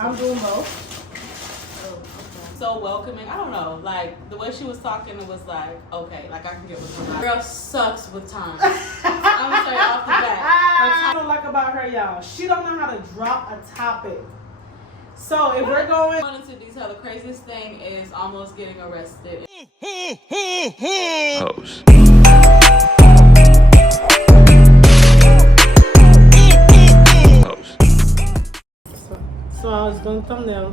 I'm doing both. So welcoming. I don't know. Like the way she was talking, it was like, okay, like I can get with her. Girl sucks with time. I'm gonna say off the bat. I don't like about her, y'all. She don't know how to drop a topic. So if we're going, I wanted to detail the craziest thing is almost getting arrested. Hoes. So I was doing thumbnail.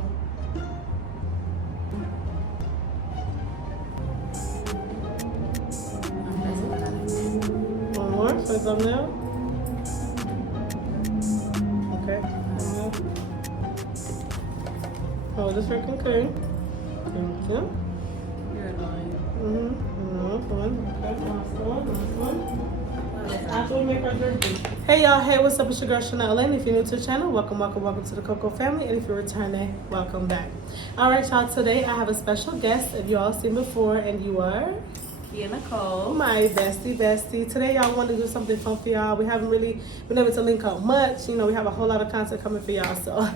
One more for thumbnail. Okay. Hold this for concurring. Thank you. You're annoying. Last one. After we make our jerky. Hey y'all, hey, what's up? It's your girl Chanel Lane. If you're new to the channel, welcome to the Coco family. And if you're returning, welcome back. Alright y'all, today I have a special guest if you all seen before, and you are Nicole. my bestie. Today y'all want to do something fun for y'all. We haven't really been able to link up much. You know, we have a whole lot of content coming for y'all, so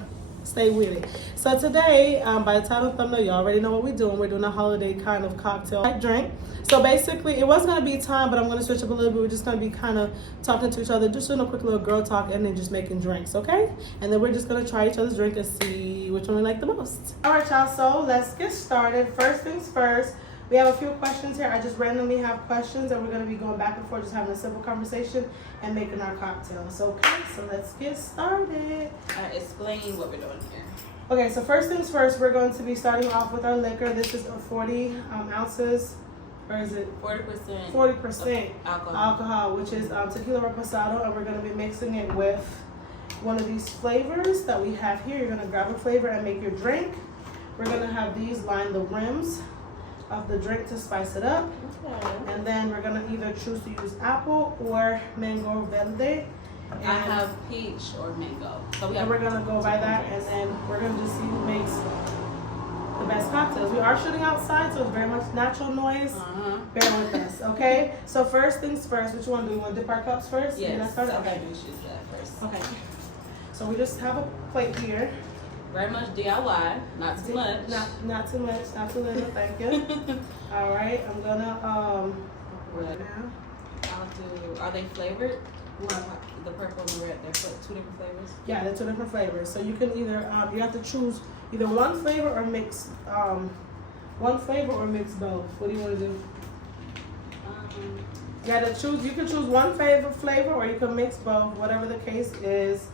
stay with it. So today, by the title thumbnail, you already know what we're doing. We're doing a holiday kind of cocktail drink. So basically, it was going to be time, but I'm going to switch up a little bit. We're just going to be kind of talking to each other, just doing a quick little girl talk, and then just making drinks, okay? And then we're just going to try each other's drink and see which one we like the most. All right, y'all, so let's get started. First things first, we have a few questions here. I just randomly have questions, and we're going to be going back and forth, just having a simple conversation and making our cocktails. Okay, so let's get started. Explain what we're doing here. Okay, so first things first, we're going to be starting off with our liquor. This is 40 ounces, or is it 40%? 40% alcohol, which is tequila reposado, and we're going to be mixing it with one of these flavors that we have here. You're going to grab a flavor and make your drink. We're going to have these line the rims of the drink to spice it up. Okay. And then we're going to either choose to use apple or mango verde. And I have peach or mango. So we're going to go by that, and then we're going to just see who makes the best cocktails. We are shooting outside, so it's very much natural noise. Bear with us, okay? So first things first, which one do we want to dip our cups first? Yes. Okay. We should do that first. Okay. So we just have a plate here. Very much DIY, not too much. Not too much, not too little, thank you. All right, I'm gonna Red. now. I'll do. Are they flavored? The purple and the red. They're two different flavors. Yeah, they're two different flavors. So you can either you have to choose either one flavor or mix both. What do you want to do? You gotta choose. You can choose one flavor, or you can mix both. Whatever the case is.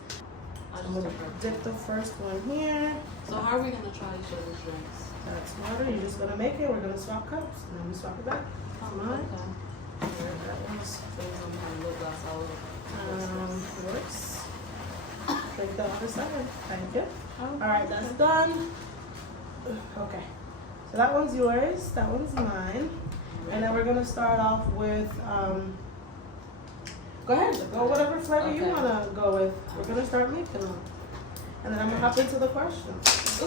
I'm gonna dip the first one here. So how are we gonna try each other's drinks? That's water. You're just gonna make it. We're gonna swap cups, and then we swap it back. Okay. That one's works. Take the other side. Thank you. All right, that's done. Okay. So that one's yours. That one's mine. And then we're gonna start off with go ahead. Go whatever flavor you wanna go with. We're gonna start making them. And then I'm gonna hop into the questions.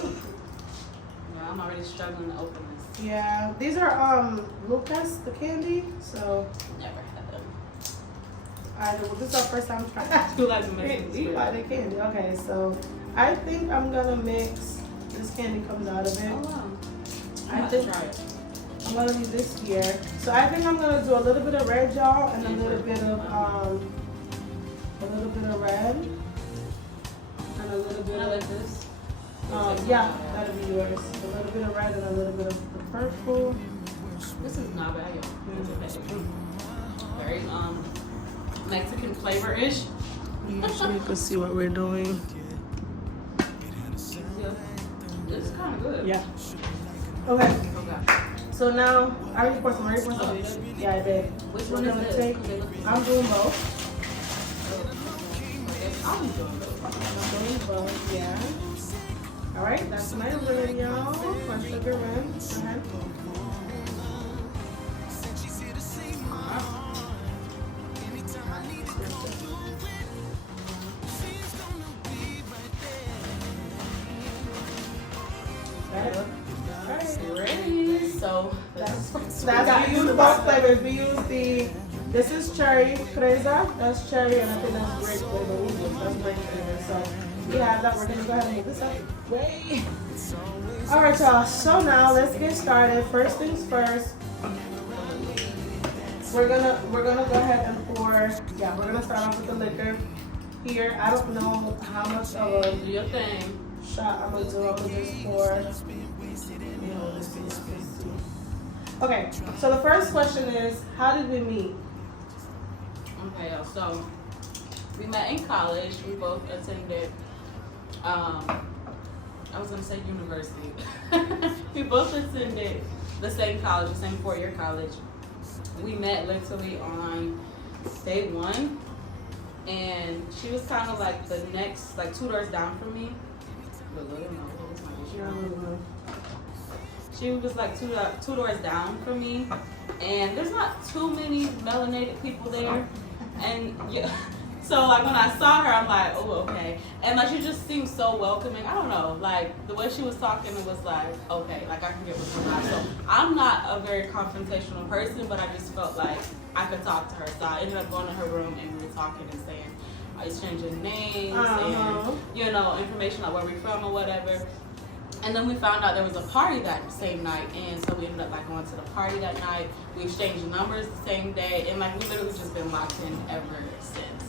Yeah, I'm already struggling to open this. Yeah, these are Lucas, the candy. So Never had them. well, this is our first time trying. I do like to make Eat by the candy. Okay, so I think I'm gonna mix. This candy comes out of it. Oh wow. I think try it. I'm gonna leave this here. So I think I'm gonna do a little bit of red, y'all, and a little bit of red, and a little bit I of like this. yeah, that'll be yours. A little bit of red and a little bit of the purple. This is not bad, y'all. Very Mexican flavor-ish. So you can see what we're doing. Yeah. This is kind of good. Yeah. Okay. Okay. So now, I already poured some. Yeah, I did. Which We're one is gonna this? take. I'm doing both. I'm doing both. Yeah. All right, that's my red, y'all. My sugar red. Go ahead. Ready? So That's we use both flavors. We use this is cherry fresa, that's cherry, and I think that's grape flavor. That's grape flavor. So Yeah, that we're gonna go ahead and move this up. Wait. All right, y'all. So now let's get started. First things first. We're gonna go ahead and pour. Yeah, we're gonna start off with the liquor. Here, I don't know how much of a Do your thing. shot I'm gonna do. I'm gonna just pour. Okay, so the first question is, how did we meet? Okay, so we met in college. We both attended, I was gonna say university. We both attended the same college, the same 4-year college. We met literally on day 1, and she was kind of like the next, like 2 doors down from me. She was like two doors down from me, and there's not too many melanated people there, and yeah. So like when I saw her, I'm like, oh, okay, and like she just seemed so welcoming. I don't know, like the way she was talking, it was like, okay, like I can get with her. So I'm not a very confrontational person, but I just felt like I could talk to her. So I ended up going to her room, and we were talking and saying, exchanging names and information like where we're from or whatever. And then we found out there was a party that same night, and so we ended up like going to the party that night. We exchanged numbers the same day, and like we literally just been locked in ever since.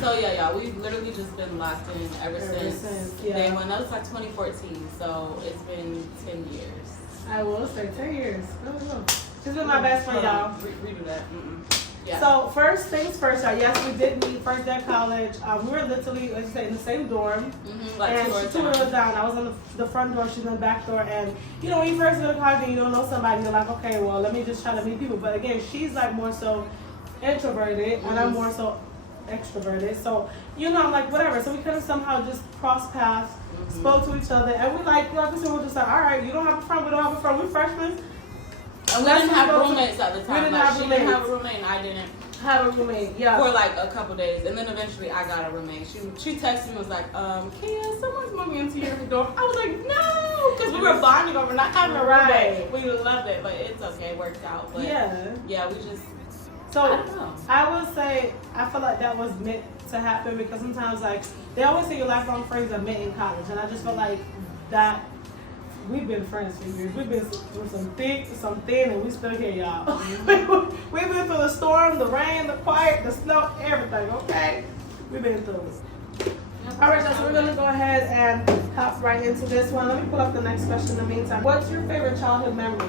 So yeah, we've literally just been locked in ever since day 1. That was like 2014, so it's been 10 years. I will say 10 years. She's been my best friend, y'all. Redo that. Yeah. So first things first, yes, we did meet first day of college. We were literally, like you say, in the same dorm. Like and she 2 doors down. I was on the front door, she's on the back door. And you know, when you first go to college and you don't know somebody, you're like, okay, well, let me just try to meet people. But again, she's like more so introverted, and I'm more so extroverted. So, you know, I'm like, whatever. So we could have somehow just crossed paths, spoke to each other, and we like I said, we're just like, all right, you don't have a friend, we don't have a friend, we're freshmen. And we didn't have roommates at the time. We didn't have roommates. She didn't have a roommate, and I didn't have a roommate. Yeah. For like a couple days, and then eventually I got a roommate. She texted me and was like, Kia, someone's moving into your dorm. I was like, no, because we were bonding over not having a roommate. We loved it, but it's okay, it worked out. But yeah, we just. So I would say I feel like that was meant to happen, because sometimes like they always say your lifelong friends are met in college, and I just felt like that. We've been friends for years. We've been through some thick, some thin, and we still here, y'all. We've been through the storm, the rain, the quiet, the snow, everything, okay? We've been through it. All right, so we're going to go ahead and hop right into this one. Let me pull up the next question in the meantime. What's your favorite childhood memory?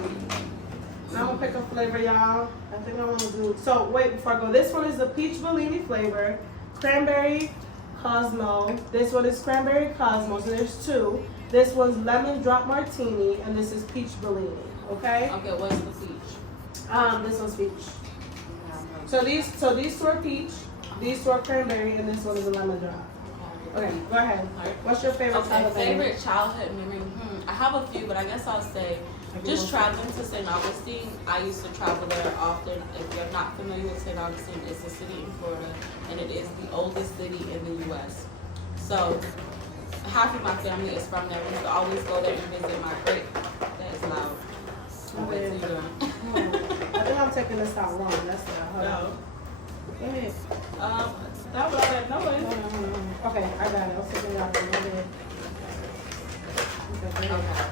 And I'm going to pick a flavor, y'all. I think I want to do... So, wait, before I go. This one is the peach Bellini flavor. Cranberry Cosmo. This one is cranberry Cosmo, so there's 2. This one's lemon drop martini, and this is peach Bellini. Okay. Okay. What's the peach? This one's peach. So these 2 are peach, these 2 are cranberry, and this one is a lemon drop. Okay. Go ahead. What's your favorite childhood memory? Favorite childhood memory? I have a few, but I guess I'll say just traveling to St. Augustine. I used to travel there often. If you're not familiar with St. Augustine, it's a city in Florida, and it is the oldest city in the U.S. So. Half of my family is from there. We used to always go there and visit my great. That is loud. What are you doing? I think I'm taking this out wrong. That's the No. Go ahead. That was like noise. Okay, I got it. I'll take it out. Okay.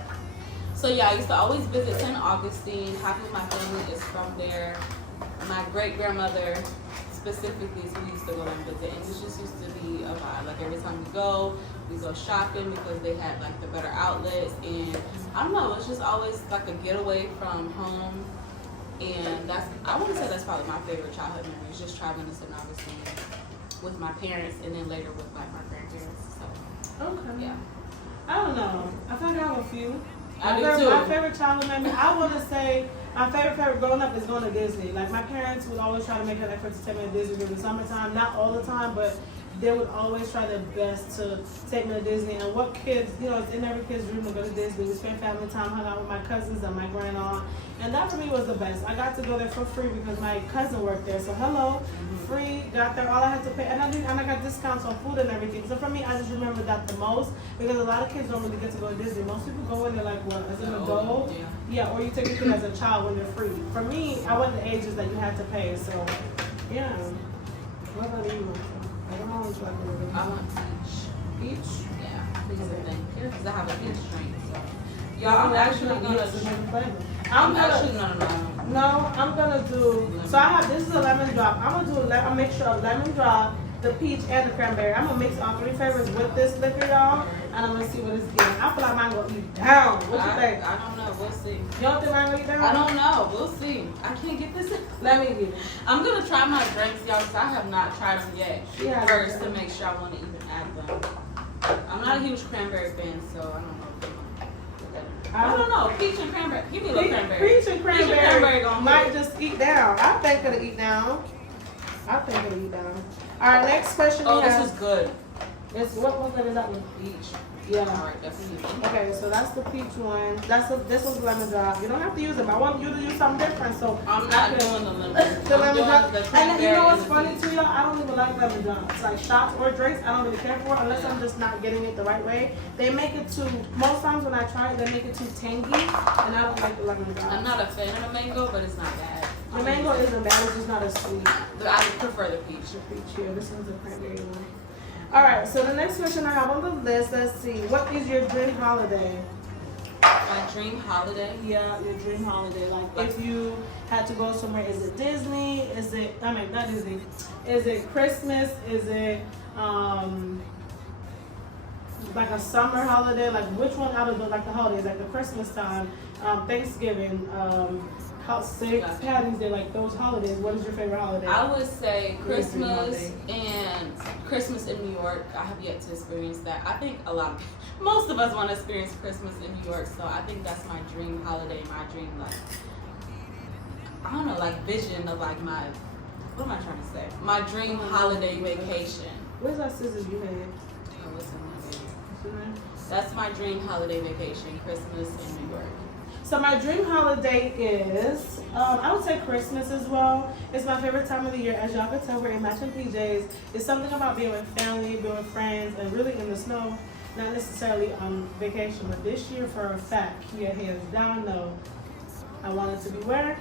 So yeah, I used to always visit St. Augustine. Half of my family is from there. My great grandmother specifically, so we used to go and visit, and it just used to be a vibe. Like every time we go shopping because they had like the better outlets, and I don't know, it's just always like a getaway from home, and I want to say that's probably my favorite childhood memory, is just traveling to St. Augustine with my parents, and then later with like my grandparents. So okay, yeah, I don't know. I think I have a few. I do too. My favorite childhood memory, I want to say my favorite growing up is going to Disney. Like my parents would always try to make an effort to take me to Disney during the summertime, not all the time, but they would always try their best to take me to Disney. And what kids, it's in every kid's dream to go to Disney. We spent family time, hung out with my cousins and my grandma. And that for me was the best. I got to go there for free because my cousin worked there. So hello, free, got there, all I had to pay. And I got discounts on food and everything. So for me, I just remember that the most, because a lot of kids don't really get to go to Disney. Most people go in there like, what, as an adult? Yeah, or you take your kid as a child when they're free. For me, I went to ages that you had to pay. So, yeah. What about you? I don't know. one would you like to do? I want peach. Peach? Yeah, because I think because I have a peach drink. So, y'all, I'm actually gonna. I'm actually No, I'm gonna do. Lemon. So I have this is a lemon drop. I'm gonna do a mixture of lemon drop, the peach, and the cranberry. I'm gonna mix all three flavors with this liquor, y'all, and I'm gonna see what it's getting. I feel like mine gonna eat down. What you think? I don't know. We'll see. You don't think mine gonna eat down? I don't know. We'll see. I can't get this. Let me get it. I'm gonna try my drinks, y'all, because I have not tried them yet. Yeah, First, to make sure I want to even add them. I'm not a huge cranberry fan, so I don't know. I don't know. Peach and cranberry. Give me a little cranberry. Peach and cranberry gonna might just eat down. I think it'll eat down. I think it'll eat down. All right, next question. Oh, this is good. It's what flavor is that one? Peach. Yeah. All right, definitely. Okay, so that's the peach one. This one's lemon drop. You don't have to use them. I want you to use something different. So I'm not doing the lemon. The lemon drop. The And then, you know what's funny peach. too, y'all? I don't even like lemon drops. Like shots or drinks, I don't really care for it unless I'm just not getting it the right way. They make it too. Most times when I try it, they make it too tangy, and I don't like the lemon drop. I'm not a fan of the mango, but it's not bad. The mango isn't bad. It's just not as sweet. I prefer the peach. The peach here. This one's a cranberry one. All right, so the next question I have on the list, let's see. What is your dream holiday? My dream holiday? Yeah, your dream holiday. Like if you had to go somewhere, is it Disney? Is it, I mean, not Disney. Is it Christmas? Is it like a summer holiday? Like which one out of the holidays, like the Christmas time, Thanksgiving, St. Patty's Day, like those holidays, what is your favorite holiday? I would say Christmas and Christmas in New York. I have yet to experience that. I think most of us want to experience Christmas in New York, so I think that's my dream holiday, my dream, like, I don't know, like vision of like my, what am I trying to say? My dream holiday vacation. Where's that scissors you had? Oh, what's in my name? That's my dream holiday vacation, Christmas in New York. So my dream holiday is, I would say Christmas as well. It's my favorite time of the year. As y'all can tell, we're in matching PJs. It's something about being with family, being with friends, and really in the snow. Not necessarily on vacation, but this year for a fact, here, hands down, no. I wanted to be where?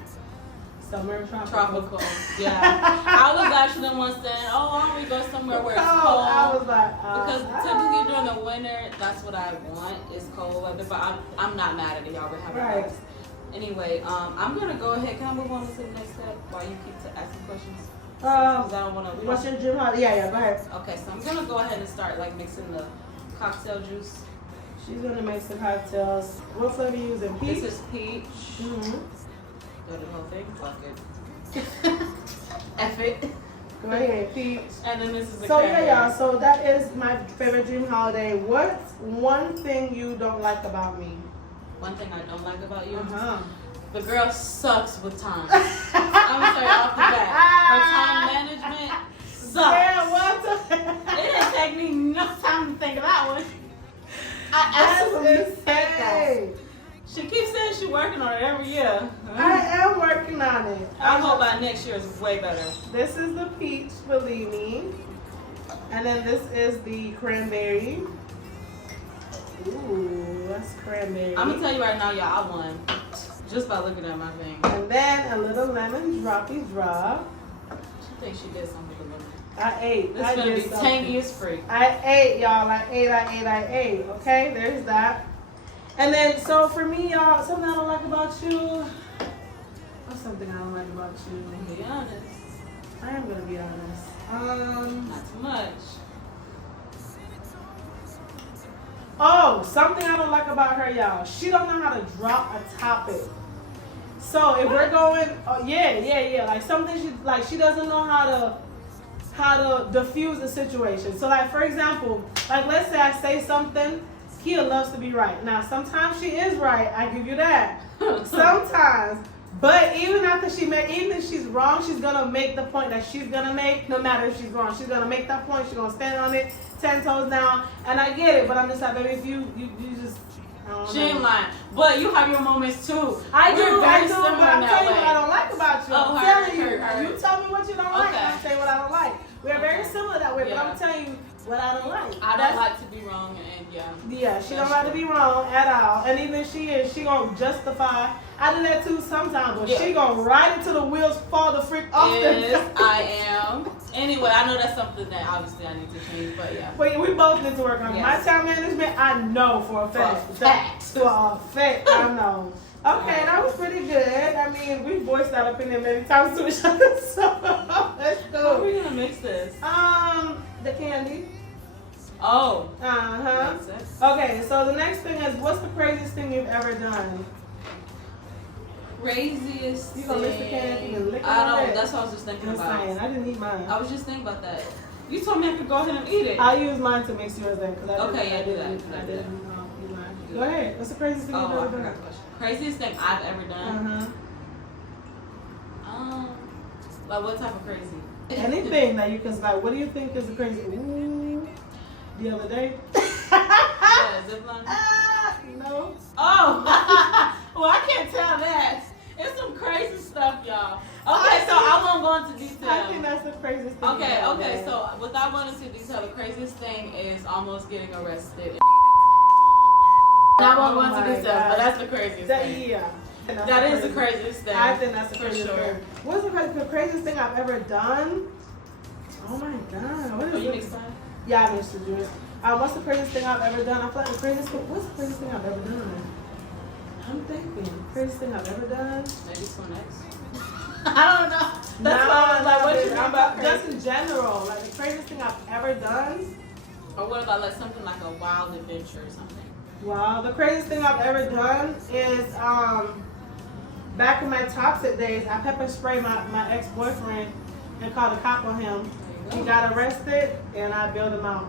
Somewhere tropical. Yeah. I was actually the one saying, oh, why don't we go somewhere where it's cold? I was like, because typically during the winter, that's what I want, is cold weather. But I'm not mad at it, y'all. We're having right. ice. Anyway, I'm gonna go ahead. Can I move on to the next step while you keep asking questions? Because I don't want to. What's your dream holiday? Yeah, go ahead. Okay, so I'm gonna go ahead and start like mixing the cocktail juice. She's gonna make some cocktails. What flavor you using? Peach. This is peach. Mm-hmm. Go to the whole thing. Fuck it. F it. Go ahead, peach. And then this is the So cranberry. yeah, y'all. So that is my favorite dream holiday. What's one thing you don't like about me? One thing I don't like about you. The girl sucks with time. I'm gonna tell you off the bat. Her time management sucks. Yeah, what? It didn't take me no time to think of that one. I That's absolutely hate insane. that. She keeps saying she's working on it every year. I am working on it. I hope by next year is way better. This is the peach, believe me. And then this is the cranberry. Ooh, that's cranberry. I'm gonna tell you right now, y'all, I won. Just by looking at my thing. And then a little lemon droppy drop. She thinks she did something with the lemon. I ate. This is gonna be tangy as free. I ate, y'all. I ate. Okay, there's that. And then, so for me, y'all, something I don't like about you. What's something I don't like about you? Be honest. I am gonna be honest. Not too much. Oh, something I don't like about her, y'all. She don't know how to drop a topic. So if we're going, oh, yeah. Like something she doesn't know how to diffuse the situation. So like for example, like let's say I say something, Kia loves to be right. Now sometimes she is right. I give you that. Sometimes. But even if she's wrong, she's gonna make the point that she's gonna make, no matter if she's wrong. She's gonna make that point, she's gonna stand on it, 10 toes down, and I get it, but I'm just like, baby, if you just, I don't know. She ain't lying. But you have your moments too. I do, but I'm telling you what I don't like about you. Oh, I'm telling you. You tell me what you don't like, Okay. and I'm saying what I don't like. We're very similar that way, but I'm telling you what I don't like. I don't like to be wrong, and Yeah, she don't like to be wrong at all. And even if she is, she gonna justify. I do that too sometimes, but Yeah. she gonna ride into the wheels, fall the freak off Yes, I am. Anyway, I know that's something that obviously I need to change, but yeah. But we both need to work on it. Yes. My time management, I know for a fact. For a fact. For a fact, I know. Okay, that was pretty good. I mean, we voiced that opinion many times to each other, so let's How are go. we gonna mix this? The candy. Oh. Uh-huh. Makes sense. Okay, so the next thing is, what's the craziest thing you've ever done? Craziest You gonna miss the candy and lick it I all don't. day? That's what I was just thinking Just about. saying, I didn't eat mine. I was just thinking about that. You told me I could go ahead and eat it. I'll use mine to mix yours then, because Okay, do that. I didn't eat mine. Go ahead. What's the craziest thing you've Oh, I ever forgot done? the question. Craziest thing I've ever done. Like what type of crazy? Anything that you can, like, what do you think is a crazy? Ooh, the other day. Yeah, zip line. No. Oh, well, I can't tell that. It's some crazy stuff, y'all. Okay, so I won't go into detail. I think that's the craziest thing. Okay. So without going into detail, the craziest thing is almost getting arrested. I won't go into detail, but that's the craziest thing. Yeah. That is the craziest thing. I think that's the for craziest sure. thing. What's the craziest thing I've ever done? Oh my god. What Oh, is you it? mixed that? Yeah, I mixed the juice. What's the craziest thing I've ever done? I feel like what's the craziest thing I've ever done? I'm thinking. Craziest thing I've ever done? Maybe Twin X. I don't know. That's why I was like, what you mean about just crazy? in general, like the craziest thing I've ever done. Or what about like something like a wild adventure or something? Wow, the craziest thing I've ever done is back in my toxic days, I pepper sprayed my ex-boyfriend and called a cop on him. He got arrested and I bailed him out.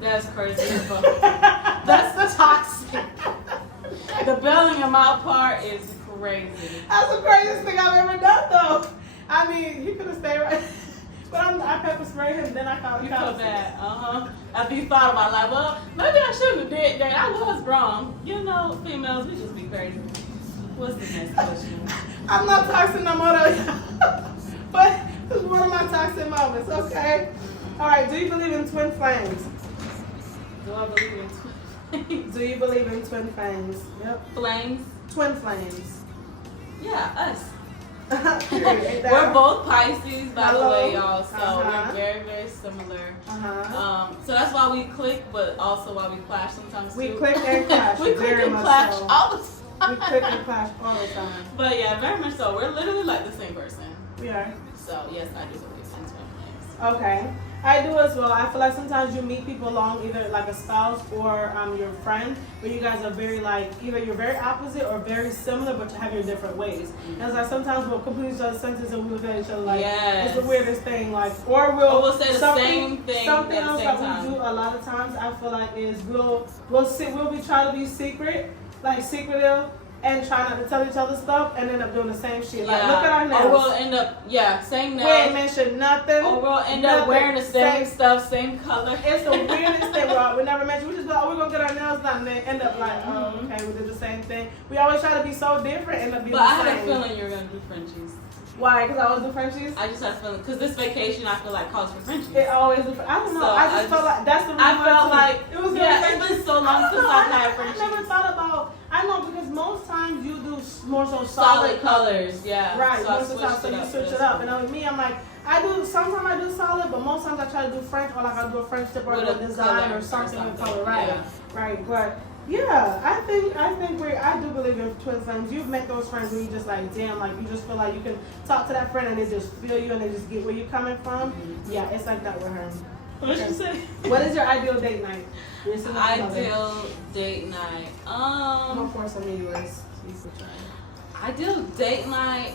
That's crazy as fuck. That's toxic. The bailing him out part is crazy. That's the craziest thing I've ever done though. I mean, you could have stayed right. But I pepper sprayed him, then I called You the feel cops. bad, After you thought about like, well, maybe I shouldn't have did that. I was wrong. You know, females, we just be crazy. What's the next question? I'm not toxic no more though. But it's one of my toxic moments, okay? Alright, do you believe in twin flames? Do I believe in twins? Do you believe in twin flames? Yep. Flames? Twin flames. Yeah, us. Period. We're both Pisces, by the Hello. way, y'all. So Uh-huh. we're very, very similar. Uh-huh. So that's why we click, but also why we clash sometimes We too. click and clash. We click very and much clash so. all the time. We click and clash all the time. But yeah, very much so. We're literally like the same person. We are. So yes, I do believe in twin flames. Okay. I do as well. I feel like sometimes you meet people along either like a spouse or your friend, where you guys are very like either you're very opposite or very similar, but you have your different ways. And it's like sometimes we'll complete each other's sentences and we'll look at each other like Yes. it's the weirdest thing. Like or we'll say the same thing Something at the else same that time. we do a lot of times I feel like is we'll be trying to be secret, like secretive. And try not to tell each other stuff and end up doing the same shit. Like, look at our nails. Or we'll end up, same We nails. ain't mentioned nothing. Or we'll end up Nothing. wearing the same stuff, same color. It's the weirdest thing. We never mentioned. We just go, oh, we're going to get our nails done. And then end up like, oh, okay, we did the same thing. We always try to be so different, end up being But I the had a same. feeling you were going to do Frenchies. Why? Because I always do Frenchies? I just had a feeling. Because this vacation, I feel like calls for Frenchies. It always do. I don't know. So I just felt like that's the reason I felt like, it was it's been so long since I've had Frenchies. I never thought about, I know because most times you do more so Solid colors, yeah. Right, So I most of the time, so you up switch for it this up. one. And with me, I'm like, sometimes I do solid, but most times I try to do French or like I'll do a French tip or With a a design color or something with something, color, right? yeah. Right, but yeah, I think I do believe in twin flames. You've met those friends where you just like, damn, like you just feel like you can talk to that friend and they just feel you and they just get where you're coming from. Mm-hmm. Yeah, it's like that with her. What'd you say? What is your ideal date night? Your significant other. Ideal date night. I'm gonna pour some of yours. So you can try. Ideal date night.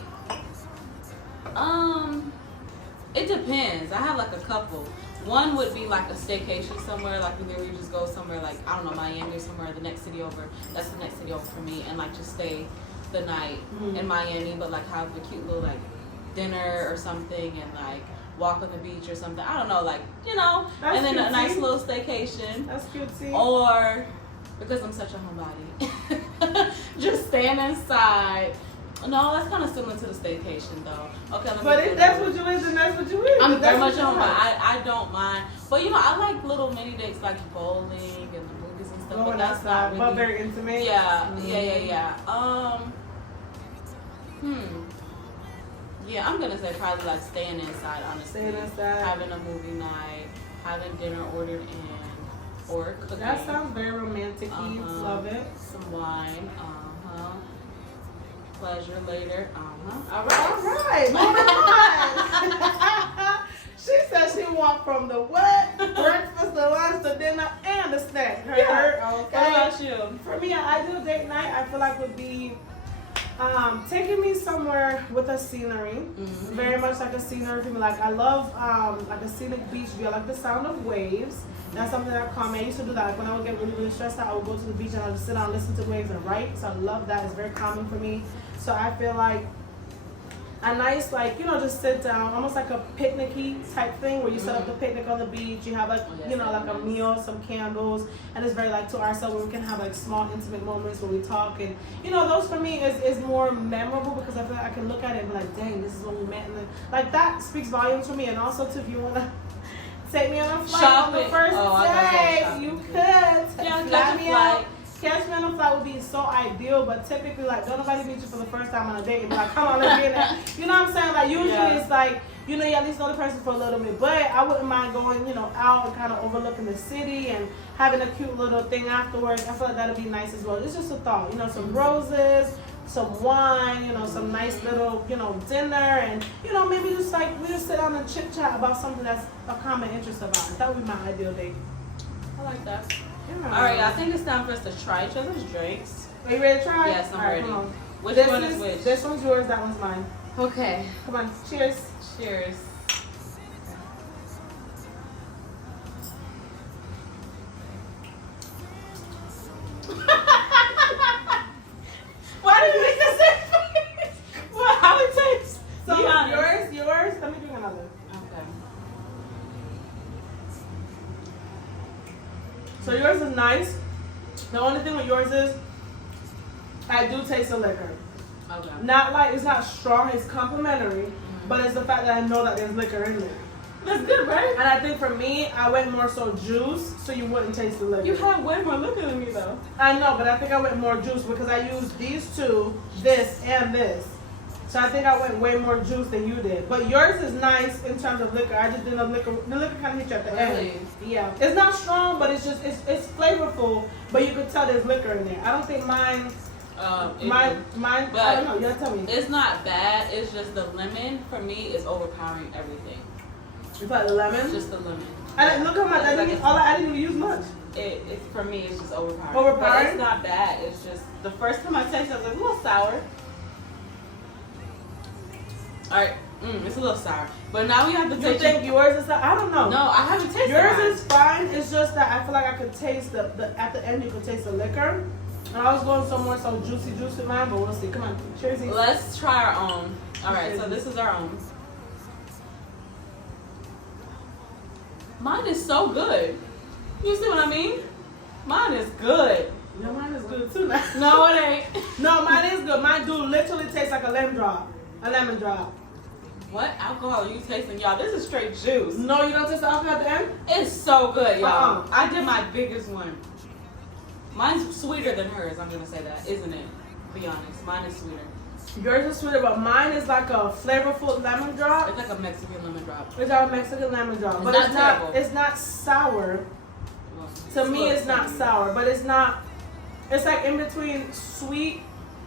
It depends. I have like a couple. One would be like a staycation somewhere, like we just go somewhere like, I don't know, Miami or somewhere, the next city over. That's the next city over for me, and like just stay the night in Miami, but like have a cute little like dinner or something and like walk on the beach or something. I don't know, like, you know, That's and then a cute, nice see? little staycation. That's cute, see? Or because I'm such a homebody, just staying inside. No, that's kind of similar to the staycation though. Okay, But if that's what you is, then that's what you is. I'm That's very what much you a homebody. like. I don't mind, but you know, I like little mini dates like bowling and the movies and stuff. But Going that's outside, not but really. very intimate. Yeah. Yeah, I'm gonna say probably like staying inside, honestly. Staying inside. Having a movie night, having dinner ordered in, or cooking. That sounds very romantic. Love it. Some wine. Pleasure later. All right. All right. Moving on. She said she want from the what? Breakfast, the lunch, the dinner, and the snack. Okay. What about you? For me, an ideal date night, I feel like would be taking me somewhere with a scenery. Very much like a scenery for me. Like I love like a scenic beach view. I like the sound of waves. That's something that calm me. I used to do that. Like when I would get really, really stressed out, I would go to the beach and I would just sit down and listen to waves and write. So I love that. It's very calming for me. So I feel like a nice, like, you know, just sit down, almost like a picnic-y type thing where you set up the picnic on the beach. You have like, you know, like a meal, some candles, and it's very like to ourselves where we can have like small intimate moments where we talk. And, you know, those for me is more memorable because I feel like I can look at it and be like, dang, this is when we met. And then, like that speaks volumes for me. And also too, if you want to take me on a flight on the first day, you could. Yeah, fly me out. Catch me on a flight would be so ideal, but typically, like, don't nobody meet you for the first time on a date and be like, come on, let's get in there. You know what I'm saying? Like, usually it's like, you know, you at least know the person for a little bit. But I wouldn't mind going, you know, out and kind of overlooking the city and having a cute little thing afterwards. I feel like that'd be nice as well. It's just a thought, you know, some roses, some wine, you know, some nice little, you know, dinner, and, you know, maybe just like, we just sit down and chit chat about something that's a common interest of ours. That would be my ideal date. I like that. Yeah. All right, I think it's time for us to try each other's drinks. Are you ready to try? Yes, I'm ready. Come on. Which This one is which? This one's yours, that one's mine. Okay. Come on, cheers. Cheers. Why did you make the same face? Well, how it tastes? So Be honest. yours. Let me drink another. Okay. So yours is nice. The only thing with yours is, I do taste the liquor. Okay. Not like, it's not strong, it's complimentary, but it's the fact that I know that there's liquor in there. That's good, right? And I think for me, I went more so juice, so you wouldn't taste the liquor. You have way more liquor than me, though. I know, but I think I went more juice because I used these two, this and this. So I think I went way more juice than you did. But yours is nice in terms of liquor. I just didn't know liquor. The liquor kind of hit you at the end. Yeah. It's not strong, but it's just, it's flavorful. But you could tell there's liquor in there. I don't think mine, mine, but I don't know. You gotta tell me. It's not bad. It's just the lemon, for me, is overpowering everything. You put the lemon? Just the lemon. I didn't, look how much, I didn't even use much. It for me, it's just overpowering. Overpowering? But it's not bad. It's just, the first time I tasted it, I was like, a little sour. Alright, it's a little sour. But now we have to taste. You think yours is sour? I don't know. No, I haven't tasted yours mine. is fine. It's just that I feel like I could taste the at the end you could taste the liquor. And I was going somewhere so juicy mine, but we'll see. Come on, cheers. Let's try our own. Alright, so this is our own. Mine is so good. You see what I mean? Mine is good. No, mine is good too now. No, it ain't. No, mine is good. Mine do literally taste like a lemon drop. A lemon drop. What alcohol are you tasting, y'all? This is straight juice. No, you don't taste the alcohol at the end? It's so good, y'all. I did my biggest one. Mine's sweeter than hers, I'm gonna say that, isn't it? Be honest, mine is sweeter. Yours is sweeter, but mine is like a flavorful lemon drop. It's like a Mexican lemon drop. It's like a Mexican lemon drop. But it's not sour. Well, To me, it's not sour, but it's not. It's like in between sweet,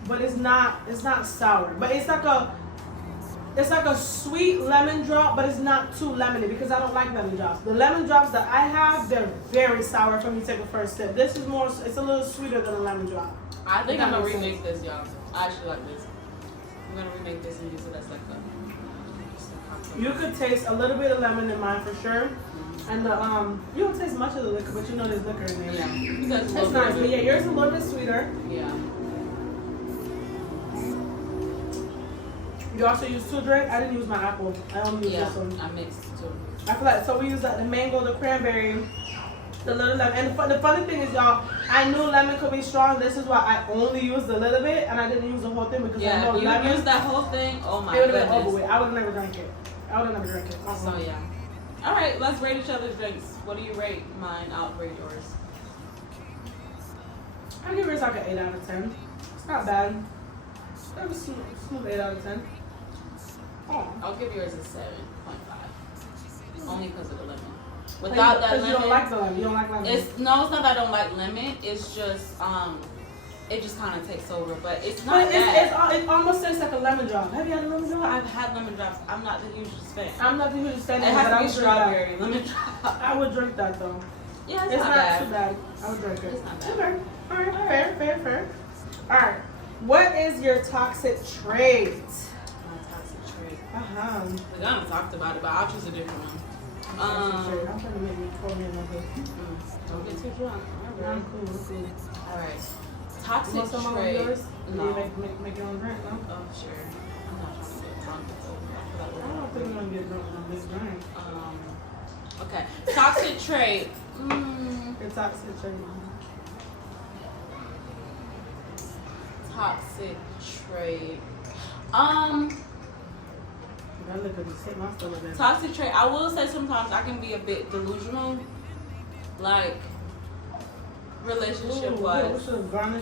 but it's not sour. But it's like a sweet lemon drop, but it's not too lemony because I don't like lemon drops. The lemon drops that I have, they're very sour for me to take a first sip. This is more. It's a little sweeter than a lemon drop. I think I'm gonna remake this, y'all. I actually like this. I'm gonna remake this and use it as like a. You could taste a little bit of lemon in mine for sure. And the you don't taste much of the liquor, but you know there's liquor in there. Yeah, because it's nice. But yeah, yours is a little bit sweeter. Yeah. You also use 2 drink. I didn't use my apple. I only use this one. I mixed too. I feel like so we use like the mango, the cranberry, the little lemon. And the funny thing is, y'all, I knew lemon could be strong. This is why I only used a little bit, and I didn't use the whole thing because I know you lemon. used that whole thing. Oh my It would goodness. have been over with. I would have never drank it. So yeah. All right, let's rate each other's drinks. What do you rate mine? I'll rate yours. I give yours like an 8 out of 10. It's not bad. That was smooth 8 out of 10. Oh. I'll give yours a 7.5. Only because of the lemon. Without that lemon, you don't like the lemon. You don't like lemon. It's not that I don't like lemon. It's just it just kind of takes over. But it's not bad. It almost tastes like a lemon drop. Have you had a lemon drop? I've had lemon drops. I'm not the hugest fan. I'm not the hugest fan. It has to be strawberry lemon drop. I would drink that though. Yeah, it's not too bad. I would drink it. It's not bad. Okay. All right. Fair. All right. What is your toxic trait? My toxic trait. We kind of talked about it, but I'll choose a different one. I'm trying to make me pour me another. Don't get too drunk. I'm cool. All right. Toxic you want trait. Yours? No. You make your own drink, no? Oh, sure. I'm not trying to get drunk. I don't think you're gonna get drunk on this drink. Okay. Toxic trait. Your toxic trait. Toxic trait. Toxic trait. I will say sometimes I can be a bit delusional, like relationship wise.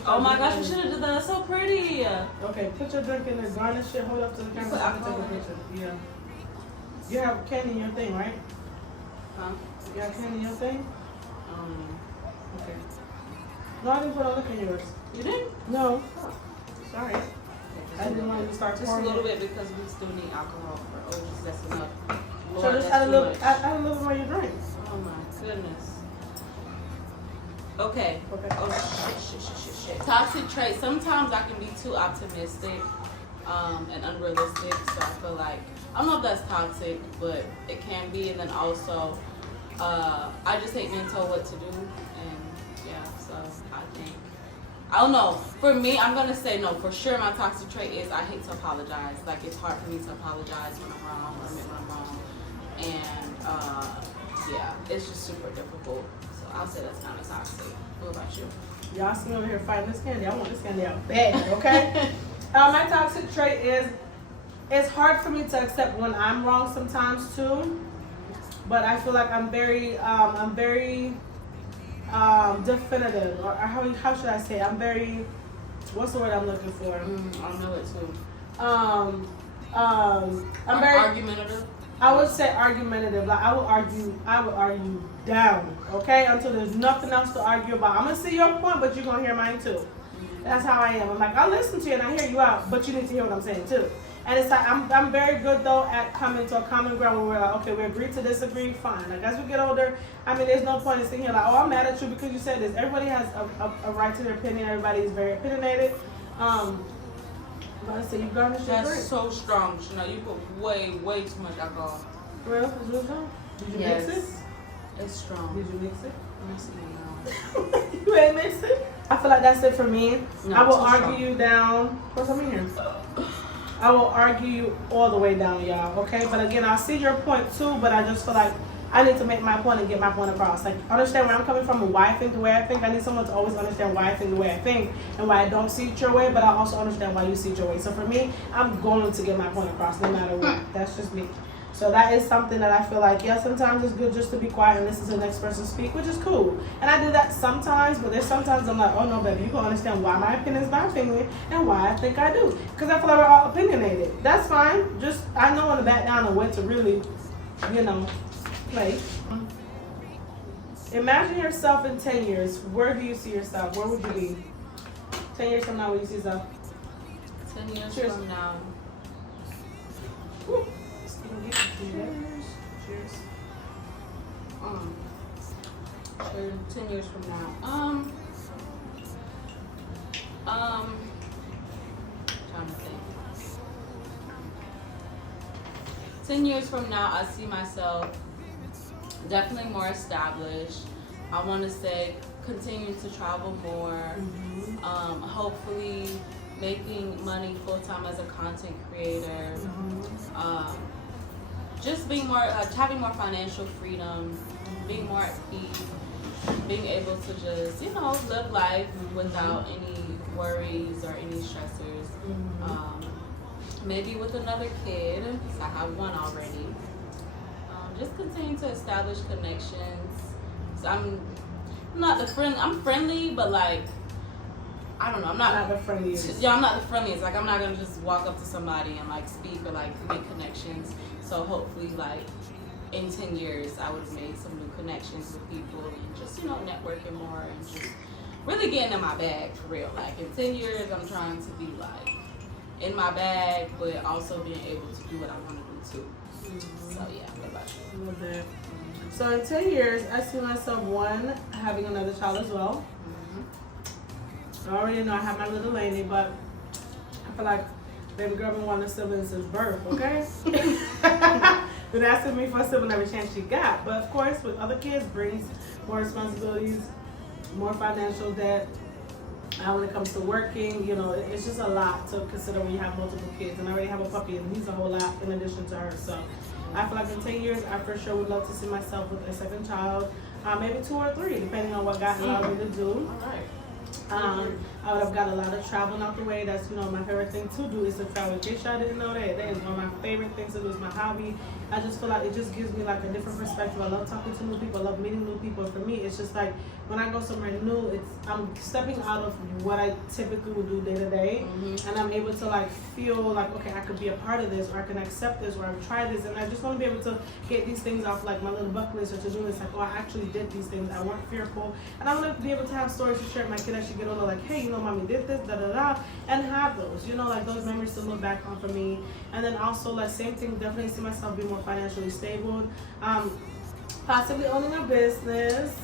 Oh my gosh, we should have done that. That's so pretty. Okay, put your drink in there, garnish it, hold up to the camera so I can take a picture. Yeah. You have candy in your thing, right? Huh? You got candy in your thing? Okay. No, I didn't put a liquor in yours. You didn't? No. Oh, sorry. I didn't want you to start just a little bit because we still need alcohol for O's. That's enough. Lord, so just add a little more you drink. Oh my goodness. Okay. Oh shit. Toxic trait. Sometimes I can be too optimistic and unrealistic. So I feel like I don't know if that's toxic, but it can be. And then also, I just hate being told what to do. And yeah, so I don't know. For me, I'm gonna say no. For sure, my toxic trait is I hate to apologize. Like it's hard for me to apologize when I'm wrong or admit when I'm wrong. And yeah, it's just super difficult. So I'll say that's kind of toxic. What about you? Y'all see me over here fighting this candy. I want this candy out bad, okay? My toxic trait is it's hard for me to accept when I'm wrong sometimes too. But I feel like I'm very definitive, or how should I say? I'm very, what's the word I'm looking for? I know it too. I'm very argumentative. I would say argumentative. Like I would argue down, okay, until there's nothing else to argue about. I'm gonna see your point, but you're gonna hear mine too. That's how I am. I'm like, I'll listen to you and I hear you out, but you need to hear what I'm saying too. And it's like I'm very good though at coming to a common ground where we're like, okay, we agree to disagree, fine. Like as we get older, I mean, there's no point in sitting here like, oh, I'm mad at you because you said this. Everybody has a right to their opinion. Everybody is very opinionated. But I say you garnish your drink. That's so strong. You know, you put way too much alcohol. For real? Is it strong? Did you mix it? It's strong. Did you mix it? Yes, You ain't mix it? I feel like that's it for me. No, I will argue you down. What's up in here? I will argue you all the way down, y'all, okay? But again, I see your point too, but I just feel like I need to make my point and get my point across. Like, understand where I'm coming from and why I think the way I think. I need someone to always understand why I think the way I think and why I don't see it your way, but I also understand why you see it your way. So for me, I'm going to get my point across no matter what. That's just me. So that is something that I feel like, yeah, sometimes it's good just to be quiet and listen to the next person speak, which is cool. And I do that sometimes, but there's sometimes I'm like, oh no, baby, you can understand why my opinion is my opinion and why I think I do. Because I feel like we're all opinionated. That's fine. Just, I know when to back down and when to really, play. Imagine yourself in 10 years. Where do you see yourself? Where would you be? 10 years from now, where do you see yourself? 10 years Cheers. from now. Woo. Cheers. 10 years from now. Trying to think. 10 years from now, I see myself definitely more established. I want to say continue to travel more. Hopefully making money full-time as a content creator. Just being more, having more financial freedom, being more at peace, being able to just, live life without any worries or any stressors. Maybe with another kid, because I have one already. Just continue to establish connections. So I'm not the friend. I'm friendly, but like I don't know. I'm not the friendliest. Yeah, I'm not the friendliest. Like, I'm not gonna just walk up to somebody and like speak or like make connections. So hopefully, like in 10 years, I would have made some new connections with people and just networking more and just really getting in my bag for real. Like in 10 years, I'm trying to be like in my bag, but also being able to do what I want to do too. So yeah, what about you? I love that. So in 10 years, I see myself, one, having another child as well. I already know I have my little lady, but I feel like baby girl been wanting a sibling since birth, okay? Been asking me for a sibling every chance she got. But of course, with other kids brings more responsibilities, more financial debt. When it comes to working, it's just a lot to consider when you have multiple kids. And I already have a puppy, and he's a whole lot in addition to her. So I feel like in 10 years, I for sure would love to see myself with a second child, maybe 2 or 3, depending on what God allowed me to do. All right. I would have got a lot of traveling out the way. That's my favorite thing to do is to travel. In case y'all didn't know that is one of my favorite things to do. Is my hobby. I just feel like it just gives me like a different perspective. I love talking to new people. I love meeting new people. For me, it's just like when I go somewhere new, I'm stepping out of what I typically would do day to day, and I'm able to like feel like, okay, I could be a part of this, or I can accept this, or I've tried this, and I just want to be able to get these things off like my little bucket list or to do list. Like, oh, I actually did these things. I weren't fearful, and I want to be able to have stories to share with my kid as she get older. Like, hey, mommy did this, da da da, and have those, like those memories to look back on for me. And then also, like, same thing, definitely see myself be more financially stable, possibly owning a business,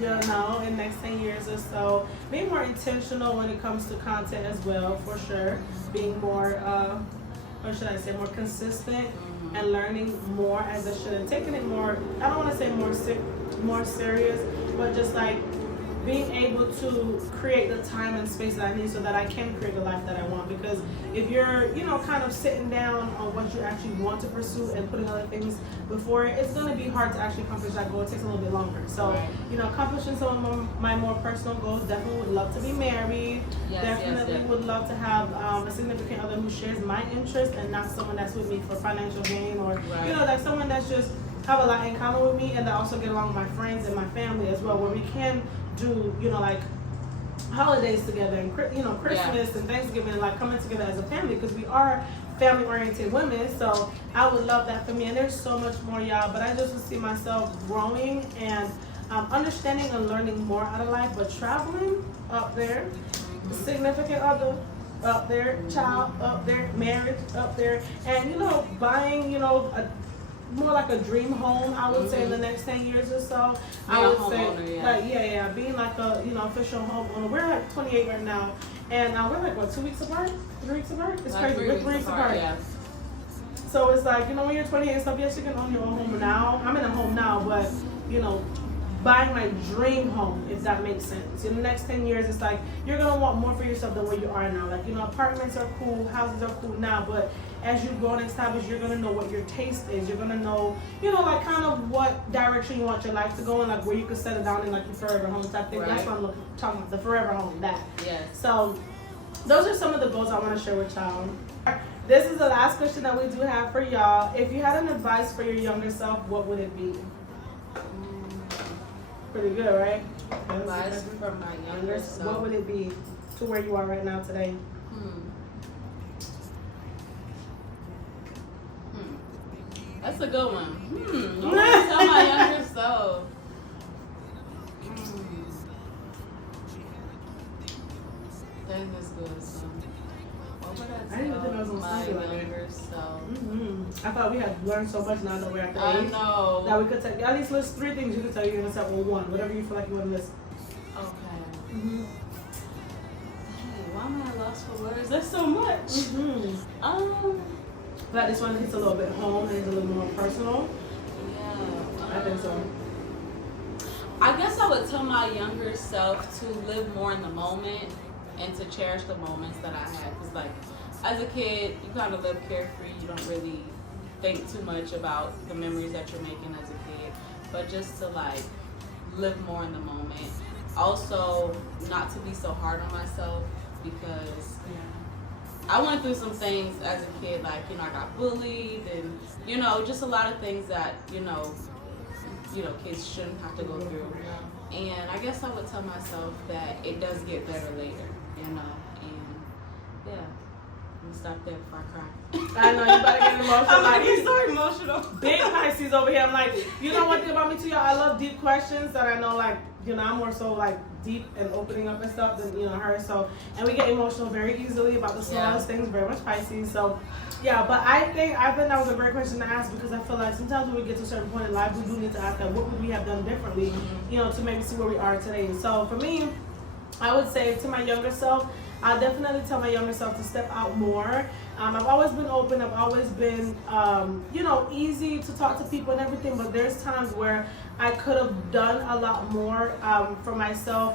in the next 10 years or so. Being more intentional when it comes to content as well, for sure. Being more, or should I say, more consistent and learning more as I should, and taking it more, I don't want to say more serious, but just like being able to create the time and space that I need so that I can create the life that I want. Because if you're, kind of sitting down on what you actually want to pursue and putting other things before it, it's going to be hard to actually accomplish that goal. It takes a little bit longer. So, accomplishing some of my more personal goals, definitely would love to be married. Definitely would love to have a significant other who shares my interests and not someone that's with me for financial gain, or, like someone that's just have a lot in common with me, and that also get along with my friends and my family as well, where we can do, like holidays together, and Christmas and Thanksgiving, and like coming together as a family, because we are family-oriented women. So I would love that for me, and there's so much more, y'all. But I just would see myself growing and understanding and learning more out of life. But traveling up there, significant other up there, child up there, marriage up there, and buying more like a dream home, I would say, in the next 10 years or so. I would say, being like a official homeowner. We're like 28 right now, and we're like 2 weeks apart, 3 weeks apart. It's crazy. We're 3 weeks apart. Yeah. So it's like when you're 28 and stuff, yes, you can own your own home now. I'm in a home now, but buying my dream home, if that makes sense. In the next 10 years, it's like you're gonna want more for yourself than where you are now. Like apartments are cool, houses are cool now, but as you grow and establish, you're gonna know what your taste is. You're gonna know, like kind of what direction you want your life to go in, like where you could settle down in like your forever home type thing. Right. That's what I'm talking about, the forever home. That. Yes. So those are some of the goals I want to share with y'all. This is the last question that we do have for y'all. If you had an advice for your younger self, what would it be? Pretty good, right? Advice for my younger self. What would it be to where you are right now today? That's a good one. What would I tell my younger self? That is good. So, what would I tell my younger self? I thought we had learned so much now that we're at the age. I know. That we could tell, at least list 3 things you could tell your younger self, or 1, whatever you feel like you want to list. Okay. Hey, why am I lost for words? There's so much. But this one hits a little bit home and it's a little more personal. Yeah. I think so. I guess I would tell my younger self to live more in the moment and to cherish the moments that I had. Because, like, as a kid, you kind of live carefree. You don't really think too much about the memories that you're making as a kid. But just to, like, live more in the moment. Also, not to be so hard on myself, because I went through some things as a kid, like, I got bullied and, just a lot of things that, kids shouldn't have to go through. And I guess I would tell myself that it does get better later, you know. And yeah, let me stop there before I cry. I know, you better get emotional. I'm like, he's so emotional. Big Pisces over here. I'm like, you know one thing about me too, y'all? I love deep questions that I know, like, you know, I'm more so like deep and opening up and stuff than, you know, her. So, and we get emotional very easily about the smallest things, very much Pisces. So, yeah, but I think that was a great question to ask, because I feel like sometimes when we get to a certain point in life, we do need to ask that, what would we have done differently, you know, to maybe see where we are today. So for me, I would say to my younger self, I'll definitely tell my younger self to step out more. I've always been open. I've always been, you know, easy to talk to people and everything. But there's times where I could have done a lot more for myself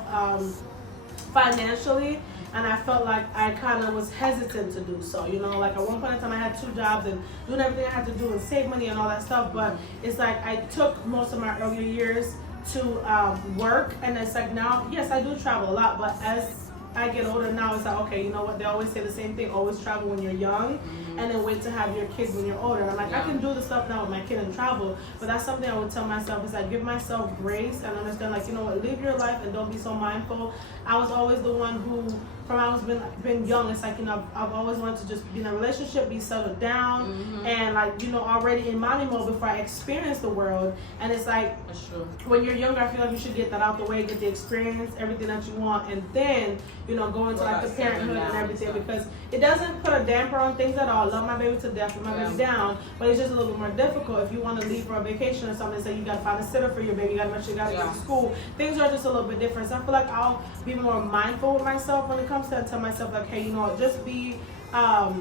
financially. And I felt like I kind of was hesitant to do so. You know, like at one point in time I had 2 jobs and doing everything I had to do and save money and all that stuff. But it's like I took most of my earlier years to work, and it's like now, yes, I do travel a lot, but as I get older now, it's like, okay, you know what, they always say the same thing, always travel when you're young, and then wait to have your kids when you're older. I'm like, I can do the stuff now with my kid and travel, but that's something I would tell myself, is like, give myself grace and understand, like, you know what, live your life and don't be so mindful. I was always the one who, from I was been young, it's like, you know, I've always wanted to just be in a relationship, be settled down, and like, you know, already in mommy mode before I experience the world. And it's like, that's true. When you're younger, I feel like you should get that out the way, get the experience, everything that you want, and then, you know, go into like the parenthood and everything, because it doesn't put a damper on things at all. I love my baby to death, put my baby down, but it's just a little bit more difficult if you want to leave for a vacation or something. Say you got to find a sitter for your baby, you got to make sure you got to go to school. Things are just a little bit different. So I feel like I'll be more mindful with myself when it comes to it, and tell myself like, hey, you know what, just be I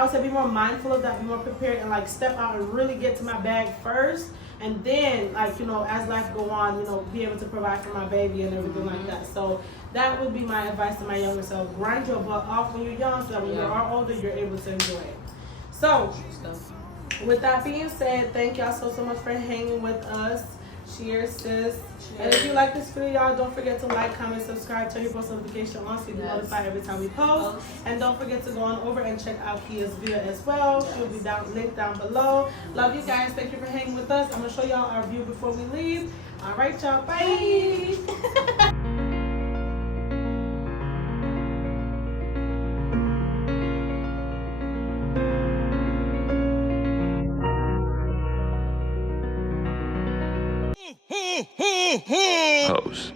would say be more mindful of that, be more prepared, and like step out and really get to my bag first, and then like, you know, as life go on, you know, be able to provide for my baby and everything like that. So that would be my advice to my younger self. Grind your butt off when you're young, so that when you are older, you're able to enjoy it. So with that being said, thank y'all so much for hanging with us. Cheers, sis. Cheers. And if you like this video, y'all, don't forget to like, comment, subscribe, turn your post notification on so you get notified every time we post. And don't forget to go on over and check out Kia's video as well. She'll be linked down below. Love you guys. Thank you for hanging with us. I'm going to show y'all our view before we leave. All right, y'all. Bye. Host.